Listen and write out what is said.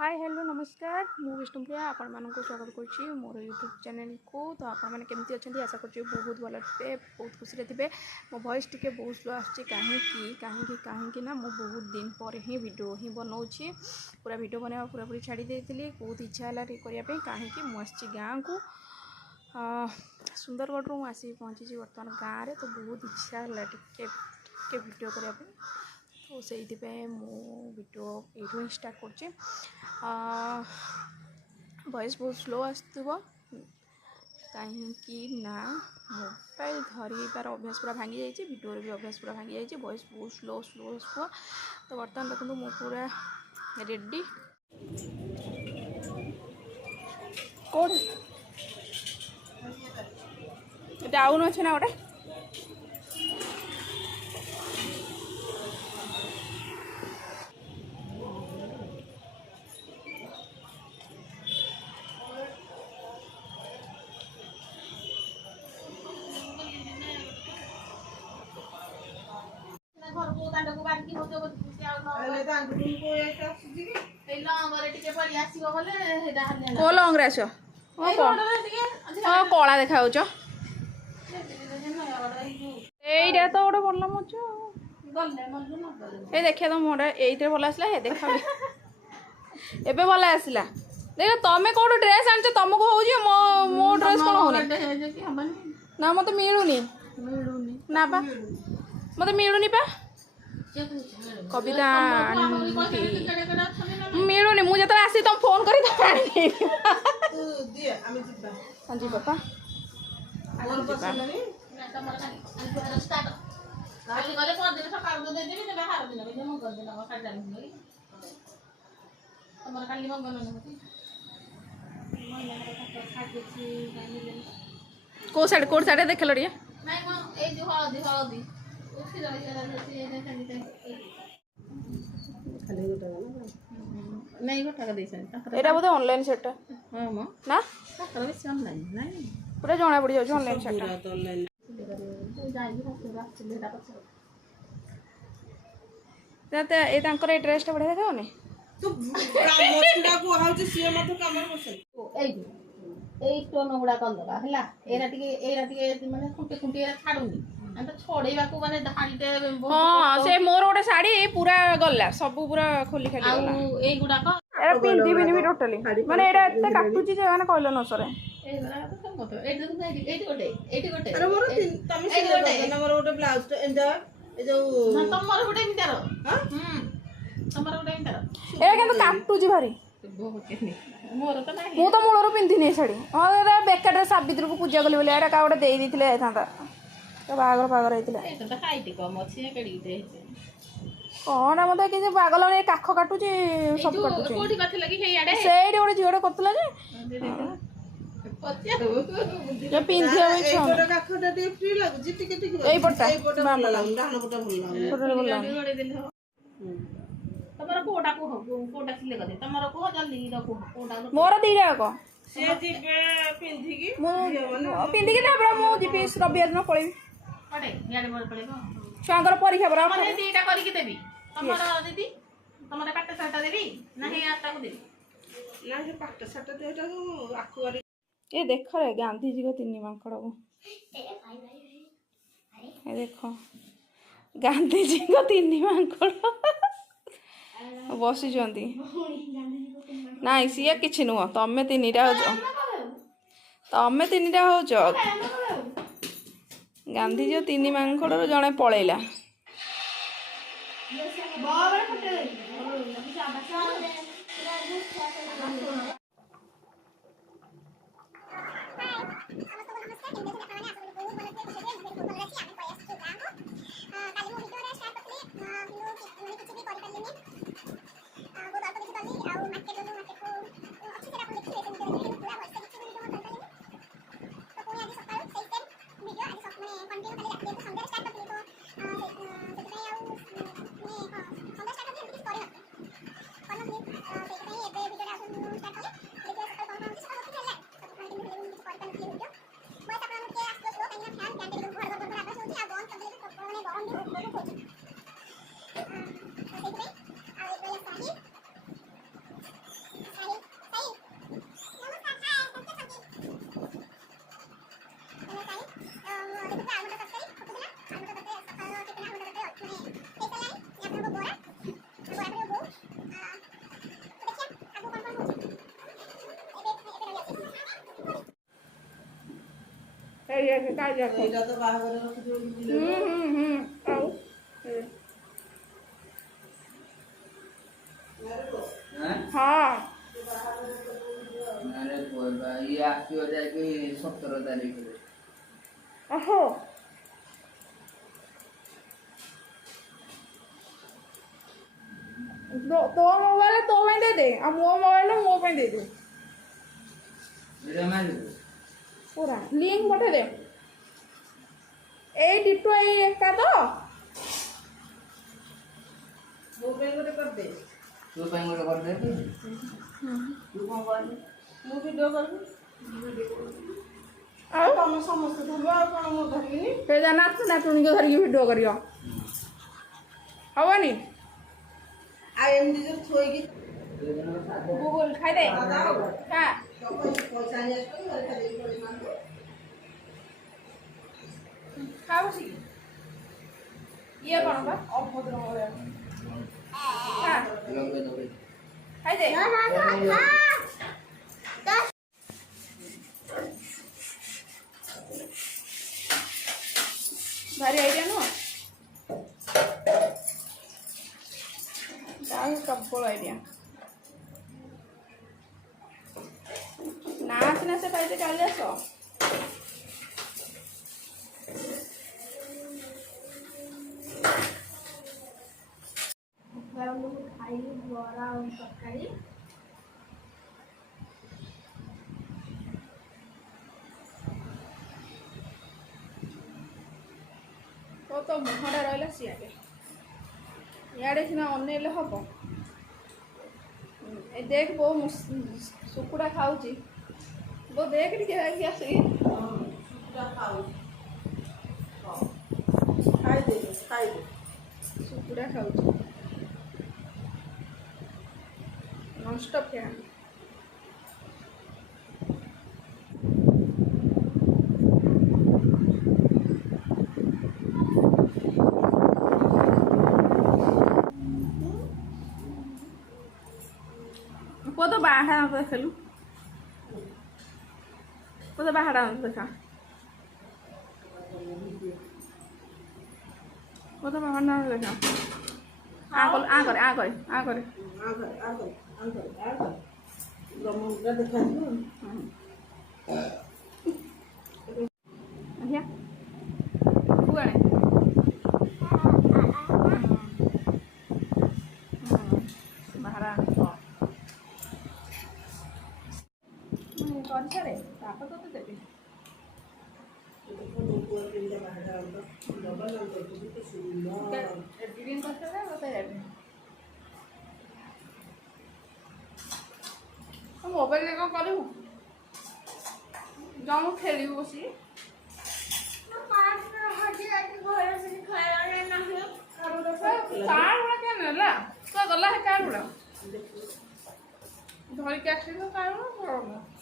Hi hello नमस्कार मु विष्णुप्रिया आपण मानक स्वागत करुच्ची मोर यूट्यूब चैनल को। तो आपण मैंने केमती अच्छा आशा कर बहुत भल थे बहुत खुशी थे। मो वॉइस टिके बहुत स्लो आसुच्ची कहीं ना मु बहुत दिन पर ही वीडियो ही बनाऊँगी पूरा वीडियो बनवा पूरा पूरी छाड़ी देती बहुत इच्छा है करने कहीं मुझे गाँव को सुंदरगढ़ मुझे पहुँची बर्तमान गाँव में। तो बहुत इच्छा है टे वीडियो करने तो से वीडियो ये स्टार्ट कर वॉइस बहुत स्लो आसो कहीं ना मोबाइल धरबार अभ्यास पूरा भांगी जाइए वीडियो भी अभ्यास पूरा भांगी जाइए वॉइस बहुत स्लो स्लो आसो। तो बर्तमान देखो मो पूरा रेडी कौन डाउन अच्छे ना गोटे को लंग आस कला देखा यहीटा तो गोटे भल मच ये देखिए तो मोटा ये भल आसला हे देखा एबे भल आसला देख तमें कौन ड्रेस आन तुमको हो मो मो ड्रेस कौन हो ना मत मिलूनी ना पा मत मिलूनी पा कविता मिलूनी मुझे तो आसी तुम फोन करी हाँ जी पापा को साइड देख लो एटा बोधे ऑनलाइन सेट ना पूरा जना पड़ जाऊँ ऑनलाइन सेट ये ड्रेसटा बढ़िया देखाओनी स्टोन गुड़ा करदे है माने खुंटे खुंटे छाड़ूनी छड़ेवा को माने धाड़ीटे हां से मोर गोटे साड़ी पूरा गल्ला सब पूरा खोली खाली गल्ला ए गुड़ा को एरा पिंदी बिनी भी टोटली माने एरा एते काटुची जे माने कहलो न सरे ए वाला तो मत एटी गोटे अरे मोर तमे से मोर गोटे ब्लाउज तो एंजॉय ए जो ना तमर गोटे मिटार हां तमर गोटे मिटार एरा केन काटुची भारी मोर तो नाही मु तो मूलर पिंधिनी साड़ी हां एरा बेकार सावित्री को पूजा कली बोले एरा का गोटे देई दिथिले थांता तो बागर बागर होइतिला ए तो हाइट कम अछि केडी दे कौन मत कि पागल काख काटुची सब काटुची कोठी कथे लगी हे याडे सेडी गोटे झियोटे करतला जे पिंधिया होई छ छोटा काखटा टे फ्री लागु टिके टिके एई पट्टा भल लागु डाहन पट्टा भल लागु तमर कोटा को कोटा सिले करे तमर को जल्दी रखो कोटा मोर दीरा को से जिबे पिंधी की मु पिंधी के तापर मु जिपी रविवार न पळेबी पड़े याडे मोर पड़ेबो छुआंकर परीक्षा बरा माने दीटा करी के देबी तमर दीदी तमर काटे साटा देबी नाही आटा को देबी ना से पाट साटा देटा को आकुआरी ये देख रे गांधी जी को तीन मांकड़ को ये देखो गांधी जी को तीन मांकड़ बसी जंती नाइ सी किछि नुह तमे तीनटा हो तमे तीनटा हो गांधी जी तीन मांकड़ जड़े पलैला ଏଇଟା ତ ବାହାଘର ରଖିଥିବ ଆଉ ହଁ ଇଏ ଆସିବ ଯାଇକି 17 ତାରିଖରେ। ଓହୋ ତୋ ମୋବାଇଲ ତୋ ପାଇଁ ଦେଇଦେ ଆଉ ମୋ ମୋବାଇଲ ମୋ ପାଇଁ ଦେଇଦେ ପୁରା ଲିଙ୍କ ପଠେଇ ଦେ ଏଇ ଟିଟୁ ଏଇ ଏକା ତ ମୋ ପାଇଁ ଗୋଟେ କରିଦେ ତୋ ପାଇଁ ଗୋଟେ କରିଦେବି। ତୁ କଣ କରିବୁ? ମୁଁ ଭିଡ଼ିଓ କରିବି ଆଉ ତମେ ସମସ୍ତେ ଧରିବ ଆଉ କଣ ମୁଁ ଧରିବିନି ସେ ନାଚୁ ନାଚୁଣିକି ଧରିକି ଭିଡ଼ିଓ କରିବ ହବନି ଆଉ ଏମିତି ଯୋଉ ଥୋଇକି ଗୁଗୁଲ ଖାଇଦେ ଖା ପଇସା ଆଣି ଆସିବ ଘରେ ଖାଇଦେଇକି ପଳେଇଥାନ୍ତୁ ଖା ବସିକି ଇଏ କଣ ବା ଅଭଦ୍ର ଭଳିଆ ଖା ଖାଇଦେ ଭାରି ଆଇଡ଼ିଆ ନୁହଁ ତାର ପ୍ରବଳ ଆଇଡ଼ିଆ ନା ସିନା ସେ ପାଇତେ ଚାଲି ଆସ ଖାଇଲି ବରା ଆଉ ତରକାରୀ ତ ମୁହଁଟା ରହିଲା ସିଆଡ଼େ ଇଆଡ଼େ ସିନା ଅନେଇଲେ ହବ ଏ ଦେଖ ବୋଉ ଶୁକୁଡ଼ା ଖାଉଛି ବୋଉ ଦେଖ ଟିକେ ଯାଇକି ଆସିକି ଖାଇଦେ ଶୁକୁଡ଼ା ଖାଉଛି ନନଷ୍ଟପ୍ ଫ୍ୟାନ୍ ପୁଅ ତ ବାହା ଦେଖିଲୁ ପୁଅ ତ ବାହାଟା ଦେଖା ପୁଅ ତ ବାହାଟା ଦେଖା ଆ করে ବ୍ରହ୍ମପୁରା ଦେଖାଯିବ আহিয়া କୁଆଡ଼େ ବାହାରା କରିସାରେ ତାପରେ ତୋତେ ଦେବି ଏଡ଼ିଟିଂ କରିସାରେ ତୋତେ ଦେବି ମୋବାଇଲରେ କ'ଣ କରିବୁ ଯାଉଁ ଖେଳିବୁ ବସିକି କାର୍ ଗୁଡ଼ା କିଏ ନେଲା ତ ଗଲା ସେ କାର୍ ଗୁଡ଼ା ଧରିକି ଆସିବ କାର୍ ଗୁଡ଼ା